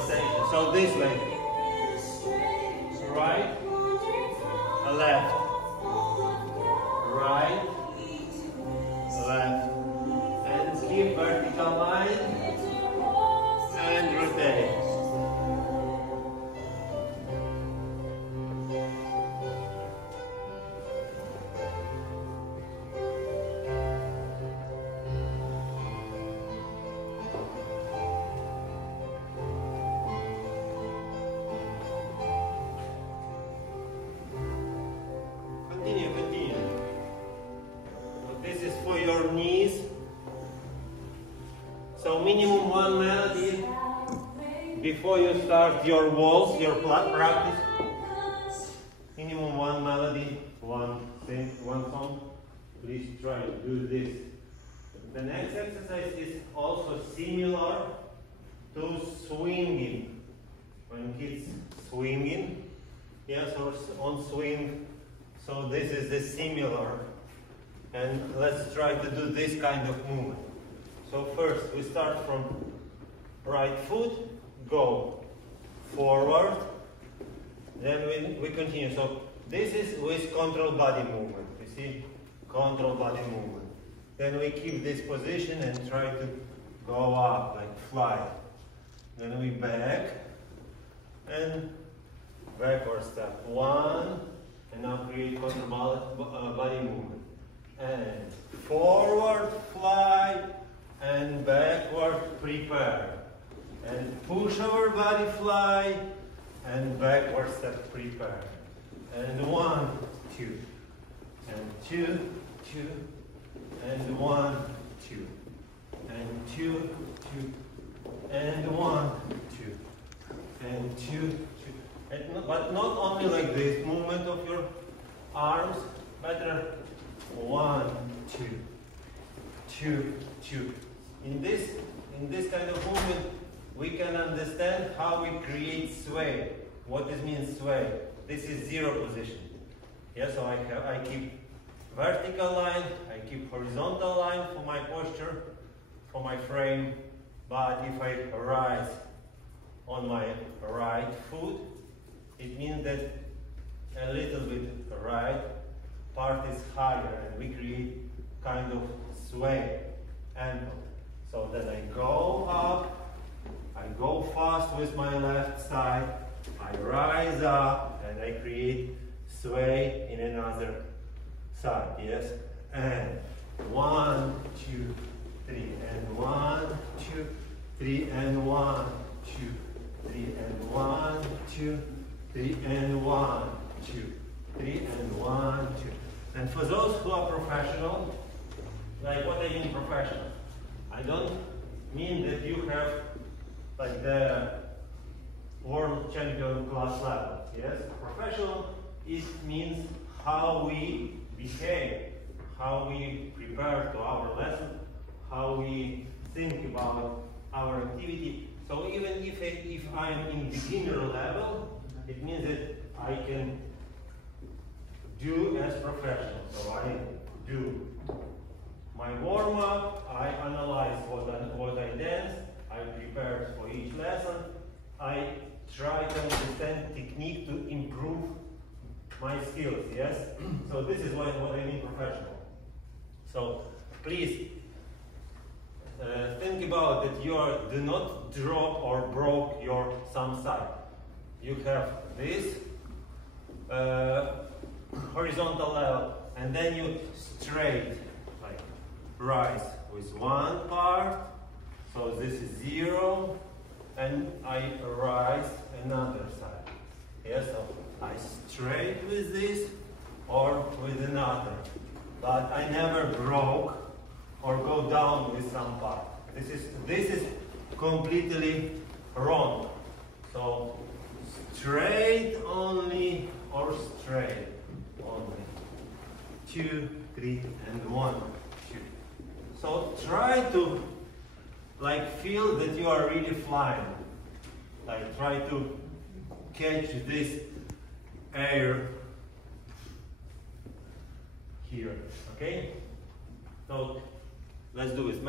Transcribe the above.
sensation. So this way. Right, left, right, left, and keep vertical line and rotate. Continue. This is for your knees. So minimum one melody before you start your waltz, your practice. Minimum one melody, one song. Please try to do this. The next exercise is also similar to swinging. When kids swinging, yes, or on swing. So this is the similar, and let's try to do this kind of movement. So first we start from right foot, go forward, then we continue. So this is with control body movement, you see, control body movement. Then we keep this position and try to go up, like fly. Then we back, and backward step, one, and now create control body movement. And forward, fly, and backward, prepare. And push our body, fly, and backward step, prepare. And 1, 2, and 2, 2, and 1, 2, and 2, 2, and 1, 2, and 2, 2. But not only like this movement of your arms, better 1, 2, 2, 2. In this kind of movement, we can understand how we create sway. What this means sway? This is zero position. Yeah, so I keep vertical line, I keep horizontal line for my posture, for my frame. But if I rise on my right foot, it means that a little bit right part is higher, and we create kind of sway angle. So then I go up, I go fast with my left side, I rise up, and I create sway in another side, yes? And 1, 2, 3, and 1, 2, 3, and 1, 2, 3, and 1, 2, 3, and 1, 2, 3, and 1, 2. And for those who are professional, like what I mean professional, I don't mean that you have like the world champion class level. Yes, professional, it means how we behave, how we prepare to our lesson, how we think about our activity. So even if I'm in beginner level, it means that I can do as professional. So I do my warm-up, I analyze what I dance, I prepare for each lesson, I try to understand technique to improve my skills, yes? So this is what I mean professional. So please think about that do not drop or broke your some side. You have this horizontal level, and then you straight, like rise with one part, so this is 0, and I rise another side. Yes, so I straight with this or with another, but I never broke or go down with some part. This is completely wrong. So straight only or straight only. 2, 3, and 1, 2. So try to like feel that you are really flying. Like try to catch this air here. Okay? So let's do it.